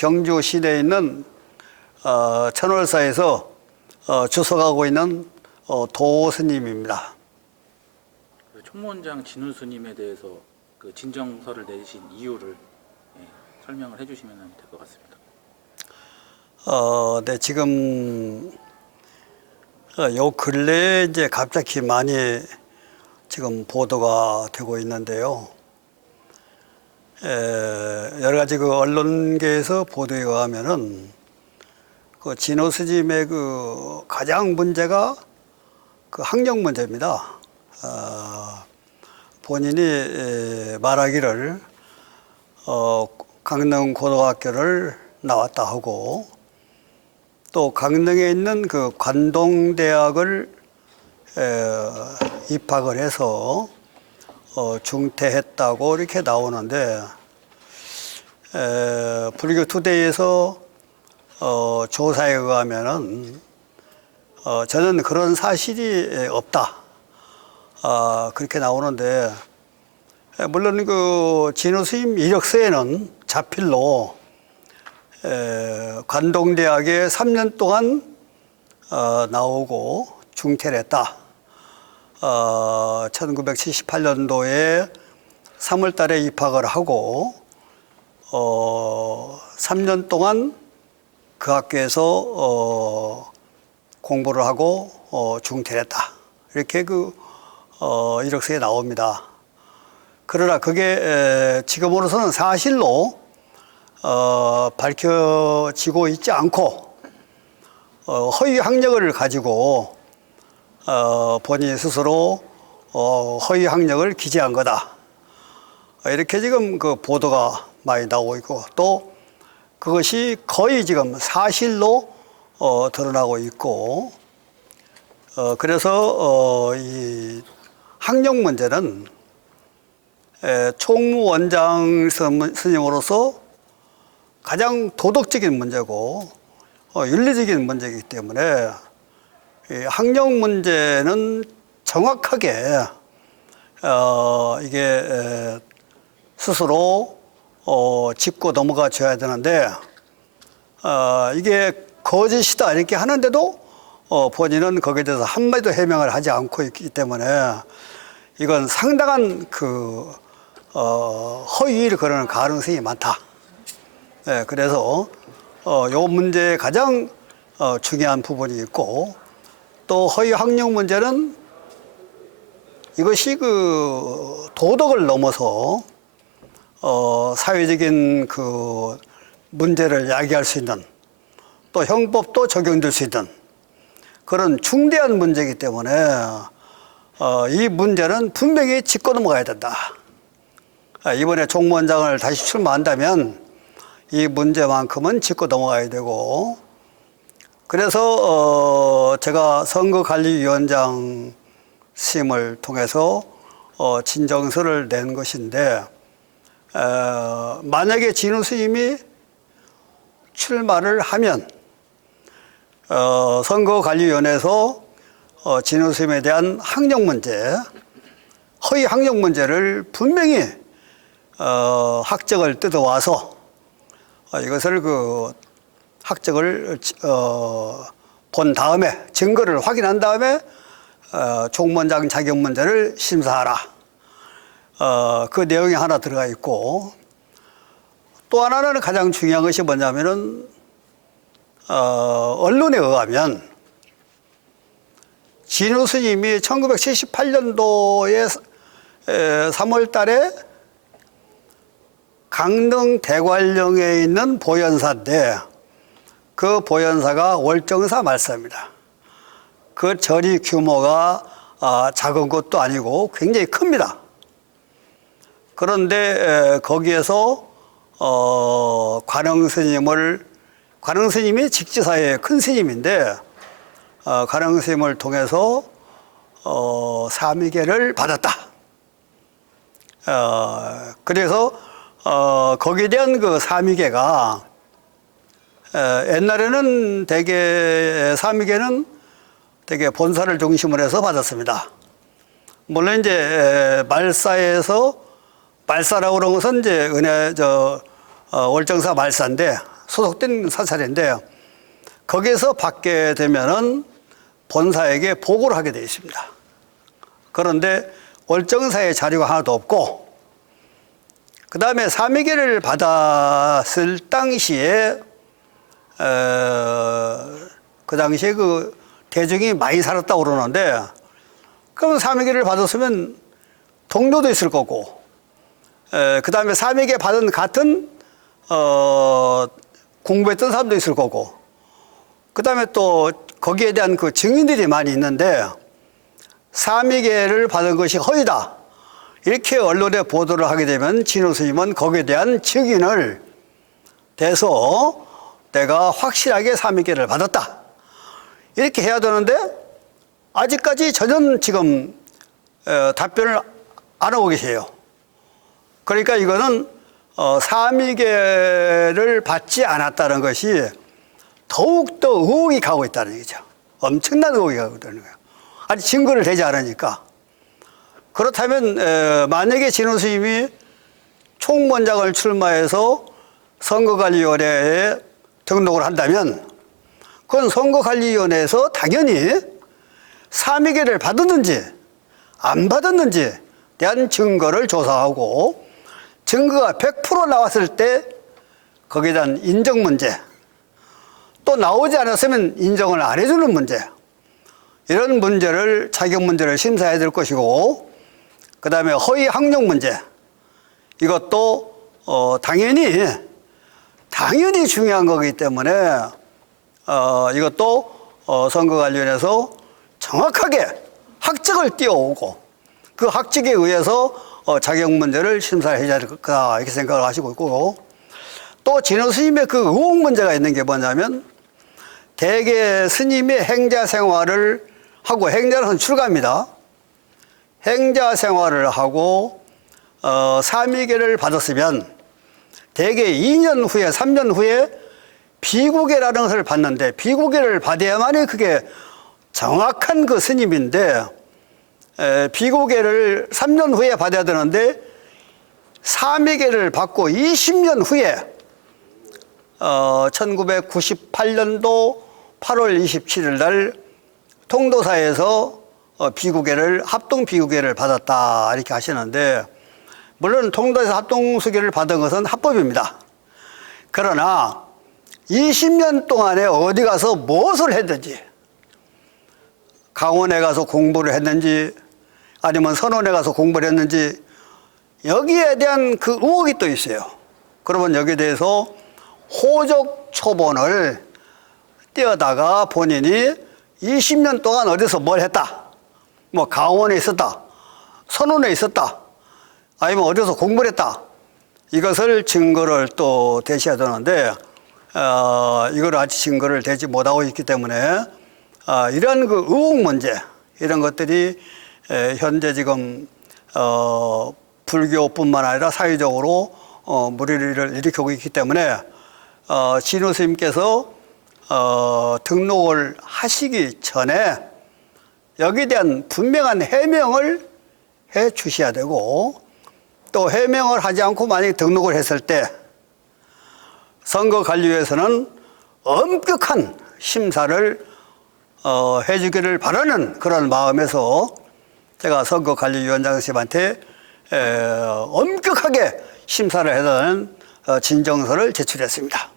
경주 시내에 있는 천월사에서 주석하고 있는 도 스님입니다. 총무원장 진우 스님에 대해서 그 진정서를 내신 이유를 설명을 해주시면 될 것 같습니다. 네, 지금 요 근래에 이제 갑자기 많이 지금 보도가 되고 있는데요. 여러 가지 그 언론계에서 보도에 의하면은 그 진호 스님의 그 가장 문제가 그 학력 문제입니다. 본인이 말하기를 강릉 고등학교를 나왔다 하고 또 강릉에 있는 그 관동대학을 입학을 해서 중퇴했다고 이렇게 나오는데 불교투데이에서 조사에 의하면은 저는 그런 사실이 없다 그렇게 나오는데 물론 그 진호 스님 이력서에는 자필로 관동대학에 3년 동안 나오고 중퇴를 했다. 1978년도에 3월 달에 입학을 하고 3년 동안 그 학교에서 공부를 하고 중퇴를 했다. 이렇게 그 이력서에 나옵니다. 그러나 그게 지금으로서는 사실로 밝혀지고 있지 않고 허위 학력을 가지고 본인 스스로 허위 학력을 기재한 거다. 이렇게 지금 그 보도가 많이 나오고 있고 또 그것이 거의 지금 사실로 드러나고 있고 그래서 이 학력 문제는 총무원장 스님으로서 가장 도덕적인 문제고 윤리적인 문제이기 때문에 이 학력 문제는 정확하게 이게 스스로 짚고 넘어가 줘야 되는데 이게 거짓이다 이렇게 하는데도 본인은 거기에 대해서 한마디도 해명을 하지 않고 있기 때문에 이건 상당한 그 허위를 거는 가능성이 많다. 네, 그래서 요 문제에 가장 중요한 부분이 있고 또 허위 학력 문제는 이것이 그 도덕을 넘어서 사회적인 그 문제를 야기할 수 있는 또 형법도 적용될 수 있는 그런 중대한 문제이기 때문에 이 문제는 분명히 짚고 넘어가야 된다. 이번에 총무원장을 다시 출마한다면 이 문제만큼은 짚고 넘어가야 되고 그래서 제가 선거관리위원장 심을 통해서 진정서를 낸 것인데 만약에 진우 스님이 출마를 하면 선거관리위원회에서 진우 스님에 대한 학력 문제, 허위 학력 문제를 분명히 학적을 뜯어와서 이것을 그 학적을 본 다음에 증거를 확인한 다음에 총무원장 자격 문제를 심사하라. 그 내용이 하나 들어가 있고 또 하나는 가장 중요한 것이 뭐냐면은 언론에 의하면 진우 스님이 1978년도에 3월 달에 강릉 대관령에 있는 보현사인데 그 보현사가 월정사 말사입니다. 그 절이 규모가 작은 것도 아니고 굉장히 큽니다. 그런데 거기에서 관흥 스님이 직지사의 큰 스님인데 관흥 스님을 통해서 사미계를 받았다. 그래서 거기에 대한 그 사미계가 옛날에는 대개 사미계는 되게 본사를 중심으로 해서 받았습니다. 물론 이제 말사에서 말사라고 그러는 것은 이제 월정사 말사인데 소속된 사찰인데 거기에서 받게 되면은 본사에게 보고를 하게 되어 있습니다. 그런데 월정사의 자료가 하나도 없고 그 다음에 사미계를 받았을 당시에 그 당시에 그 대중이 많이 살았다고 그러는데 그러면 사미계를 받았으면 동료도 있을 거고 그 다음에 사미계 받은 같은 공부했던 사람도 있을 거고 그 다음에 또 거기에 대한 그 증인들이 많이 있는데 사미계를 받은 것이 허위다 이렇게 언론에 보도를 하게 되면 진호 스님은 거기에 대한 증인을 대서 내가 확실하게 사미계를 받았다 이렇게 해야 되는데 아직까지 전혀 지금 답변을 안 하고 계세요. 그러니까 이거는 사미계를 받지 않았다는 것이 더욱더 의혹이 가고 있다는 얘기죠. 엄청난 의혹이 가고 있다는 거예요. 아직 증거를 대지 않으니까. 그렇다면 만약에 진호 스님이 총무원장을 출마해서 선거관리위원회에 등록을 한다면 그건 선거관리위원회에서 당연히 사미계를 받았는지 안 받았는지 대한 증거를 조사하고 증거가 100% 나왔을 때 거기에 대한 인정 문제 또 나오지 않았으면 인정을 안 해주는 문제 이런 문제를 자격 문제를 심사해야 될 것이고 그 다음에 허위 학력 문제 이것도 당연히 중요한 거기 때문에 이것도 선거관리위원회에서 정확하게 학적을 띄워오고 그 학적에 의해서 자격 문제를 심사해야 될 거다 이렇게 생각을 하시고 있고 또 진호 스님의 그 의혹 문제가 있는 게 뭐냐면 대개 스님이 행자 생활을 하고 행자는 출가입니다. 행자 생활을 하고 사미계를 받았으면 대개 2년 후에 3년 후에 비구계라는 것을 받는데 비구계를 받아야만이 그게 정확한 그 스님인데 비구계를 3년 후에 받아야 되는데 사미계를 받고 20년 후에 1998년도 8월 27일 날 통도사에서 비구계를 합동 비구계를 받았다 이렇게 하시는데 물론 통도에서 합동 수계를 받은 것은 합법입니다. 그러나 20년 동안에 어디 가서 무엇을 했는지 강원에 가서 공부를 했는지 아니면 선원에 가서 공부를 했는지 여기에 대한 그 의혹이 또 있어요. 그러면 여기에 대해서 호적 초본을 띄어다가 본인이 20년 동안 어디서 뭘 했다. 뭐 강원에 있었다. 선원에 있었다. 아니면 어디서 공부를 했다. 이것을 증거를 또 대셔야 되는데 이걸 아직 증거를 대지 못하고 있기 때문에 이런 그 의혹 문제 이런 것들이 현재 지금 불교뿐만 아니라 사회적으로 물의를 일으키고 있기 때문에 진호 스님께서 등록을 하시기 전에 여기에 대한 분명한 해명을 해 주셔야 되고 또 해명을 하지 않고 만약에 등록을 했을 때 선거관리위에서는 엄격한 심사를 해주기를 바라는 그런 마음에서 제가 선거관리위원장님한테 엄격하게 심사를 해달라는 진정서를 제출했습니다.